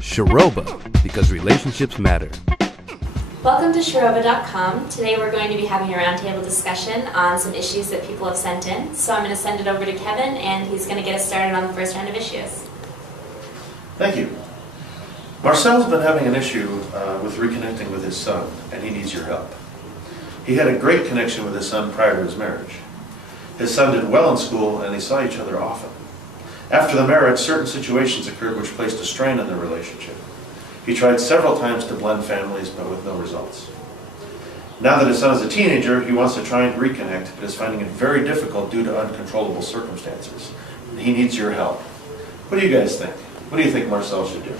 Sharoba, because relationships matter. Welcome to Sharoba.com. Today we're going to be having a roundtable discussion on some issues that people have sent in. So I'm going to send it over to Kevin, and he's going to get us started on the first round of issues. Thank you. Marcel's been having an issue with reconnecting with his son, and he needs your help. He had a great connection with his son prior to his marriage. His son did well in school, and they saw each other often. After the marriage, certain situations occurred which placed a strain on their relationship. He tried several times to blend families, but with no results. Now that his son is a teenager, he wants to try and reconnect, but is finding it very difficult due to uncontrollable circumstances. He needs your help. What do you guys think? What do you think Marcel should do?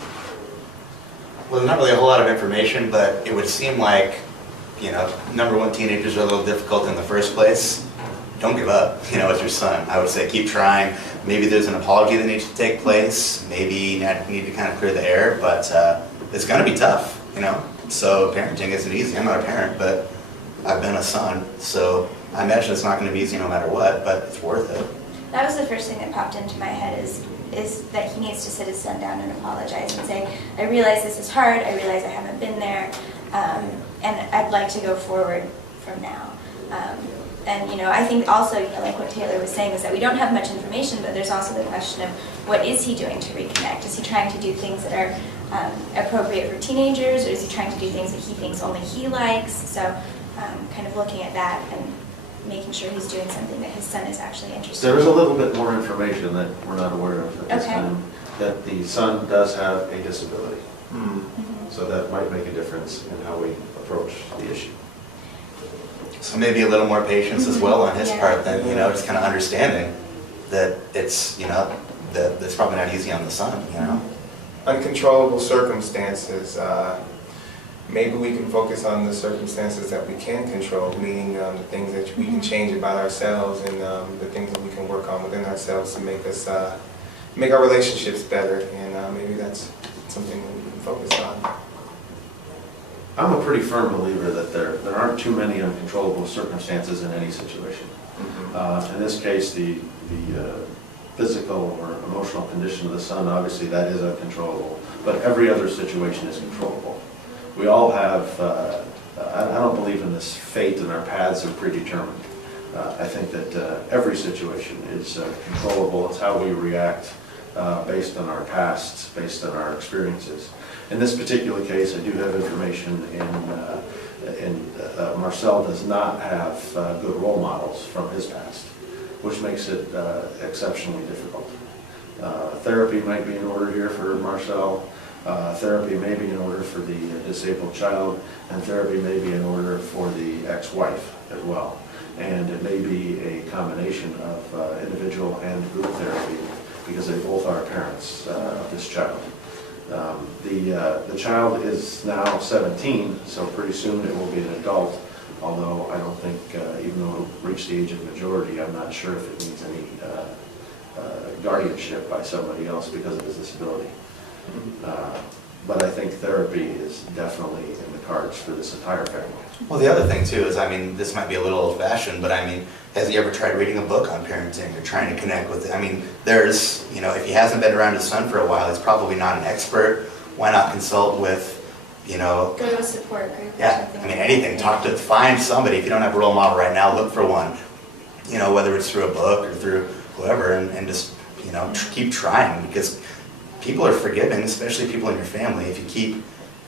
Well, there's not really a whole lot of information, but it would seem like, number one, teenagers are a little difficult in the first place. Don't give up, with your son. I would say keep trying. Maybe there's an apology that needs to take place. Maybe you need to kind of clear the air, but it's going to be tough, So parenting isn't easy. I'm not a parent, but I've been a son, so I imagine it's not going to be easy no matter what, but it's worth it. That was the first thing that popped into my head is that he needs to sit his son down and apologize and say, I realize this is hard, I realize I haven't been there, and I'd like to go forward from now. And I think also, like what Taylor was saying, is that we don't have much information, but there's also the question of what is he doing to reconnect? Is he trying to do things that are appropriate for teenagers, or is he trying to do things that he thinks only he likes? So kind of looking at that and making sure he's doing something that his son is actually interested in. There is a little bit more information that we're not aware of at this Okay. time, that the son does have a disability. Mm-hmm. So that might make a difference in how we approach the issue. So maybe a little more patience as well on his Yeah. part than, just kind of understanding that it's, that it's probably not easy on the son, Uncontrollable circumstances. Maybe we can focus on the circumstances that we can control, meaning the things that we can change about ourselves, and the things that we can work on within ourselves to make us make our relationships better. And maybe that's something that we can focus on. I'm a pretty firm believer that there aren't too many uncontrollable circumstances in any situation. Mm-hmm. In this case, the physical or emotional condition of the son, obviously that is uncontrollable, but every other situation is controllable. We all have, I don't believe in this fate and our paths are predetermined. I think that every situation is controllable. It's how we react based on our past, based on our experiences. In this particular case, I do have information in Marcel does not have good role models from his past, which makes it exceptionally difficult. Therapy might be in order here for Marcel. Therapy may be in order for the disabled child, and therapy may be in order for the ex-wife as well. And it may be a combination of individual and group therapy, because they both are parents of this child. The child is now 17, so pretty soon it will be an adult, although I don't think, even though it'll reach the age of majority, I'm not sure if it needs any guardianship by somebody else because of his disability. But I think therapy is definitely in the cards for this entire family. Well, the other thing too is, this might be a little old-fashioned, but has he ever tried reading a book on parenting or trying to connect with it? There's, if he hasn't been around his son for a while, he's probably not an expert. Why not consult with, Go to a support group or yeah, something. anything. Find somebody. If you don't have a role model right now, look for one. Whether it's through a book or through whoever, and just, keep trying, because people are forgiving, especially people in your family, if you keep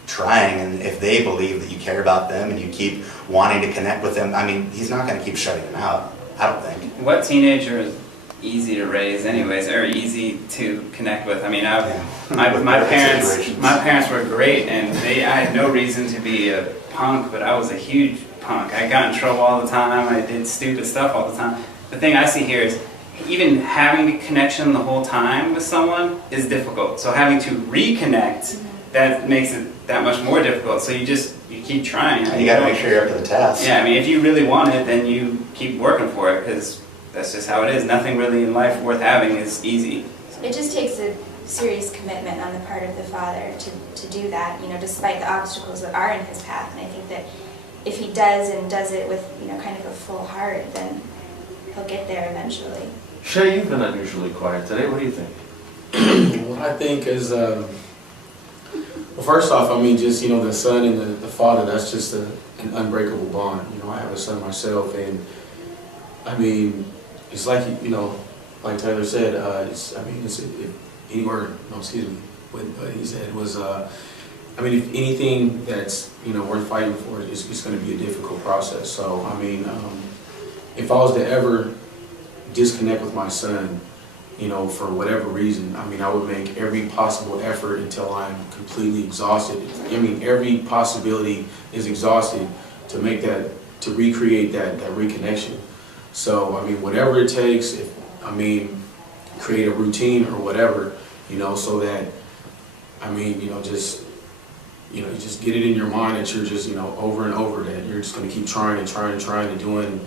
trying, and if they believe that you care about them and you keep wanting to connect with them. He's not going to keep shutting them out, I don't think. What teenager is easy to raise anyways, or easy to connect with? My parents were great, and I had no reason to be a punk, but I was a huge punk. I got in trouble all the time, I did stupid stuff all the time. The thing I see here is even having a connection the whole time with someone is difficult. So having to reconnect, that makes it that much more difficult. So you keep trying. You got to make sure you're up to the task. Yeah, if you really want it, then you keep working for it, because that's just how it is. Nothing really in life worth having is easy. It just takes a serious commitment on the part of the father to do that, despite the obstacles that are in his path. And I think that if he does it with, kind of a full heart, then he'll get there eventually. Shay, you've been unusually quiet today. What do you think? What I think is Well, first off, I mean, just, the son and the father, that's just an unbreakable bond. I have a son myself, and I mean, it's like, like Taylor said, it's if anywhere, no, excuse me, what he said was, I mean, if anything that's, worth fighting for, it's going to be a difficult process. So, I mean, if I was to ever disconnect with my son, for whatever reason, I mean, I would make every possible effort until I'm completely exhausted. I mean, every possibility is exhausted to recreate that reconnection. So, I mean, whatever it takes, create a routine or whatever, so that, you just get it in your mind that you're just, over and over that you're just going to keep trying and doing,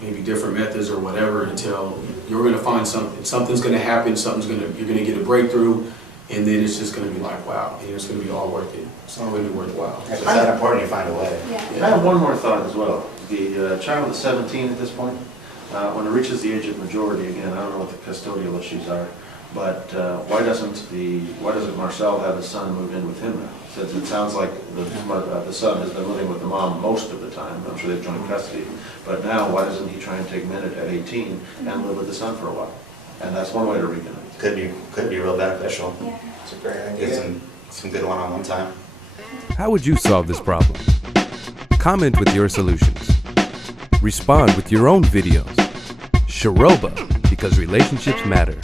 maybe different methods or whatever until you're going to find something. Something's going to happen. You're going to get a breakthrough, and then it's just going to be like, wow, it's going to be all worth it. It's all going to be worthwhile. If it's that important, you find a way. Yeah. I have one more thought as well. The child is 17 at this point. When it reaches the age of majority, again, I don't know what the custodial issues are, but why doesn't Marcel have his son move in with him now? Since it sounds like the son has been living with the mom most of the time. I'm sure they've joined custody. But now, why doesn't he try and take Minute at 18 and live with the son for a while? And that's one way to reconnect. Could be real beneficial. Yeah. It's a great Get idea. some good one-on-one time. How would you solve this problem? Comment with your solutions. Respond with your own videos. Shiroba, because relationships matter.